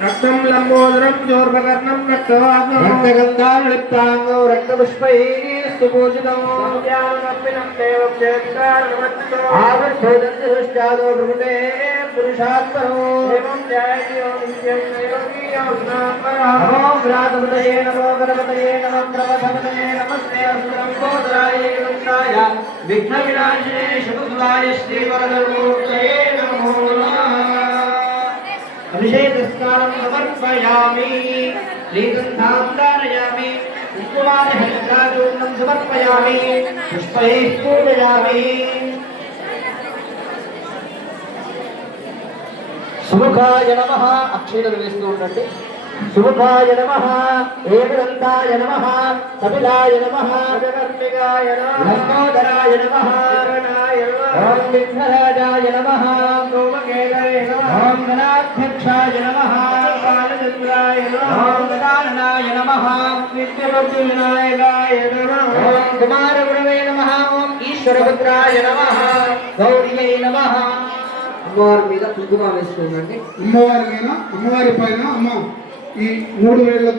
రక్తం లంబోదరం చోర్భకర్ణం రక్తవాగ్నం రక్తగంధాలిప్తాంగౌ రక్తపుష్పైస్తు పూజితం ఆవిర్భూతంతి సృష్టాదో ప్రకృతే పురుషాత్మనో నమో వ్రాతమృతయే నమో గణపతయే నమో ప్రవధమతయే నమస్తే అస్త్రంబోధరాయ యుక్తాయ విఘ్న వినాశినే శుభదాయ శ్రీవరదమూర్తయే అభిషేకస్నానం సమర్పయామి. శ్రీగంధాం ధారయామి. కుంకుమారహరిద్రాచూర్ణం సమర్పయామి. పుష్పైః పూజయామి. సుముఖాయ నమ అక్షీణలు వేస్తూ ఉండండి. సుముఖాయ నమ ఏకదంతాయ నమ కపిలాయ నమ జగర్మిగాయ నమ లంబోదరాయ నమ విఘ్నరాజాయ నమ. నమ ఓం గదాననాయ నమ నిత్యమూర్తి వినాయకాయ నమ ఓం కుమారగురవే నమ ఓం ఈశ్వరపుత్రాయ నమ గౌర్యై నమ అమ్మవారి మీద కుంకుమ వేస్తూ ఉండండి అమ్మవారి మీద అమ్మవారి పైన అమ్మ ఈ మూడు వేళ్ళతో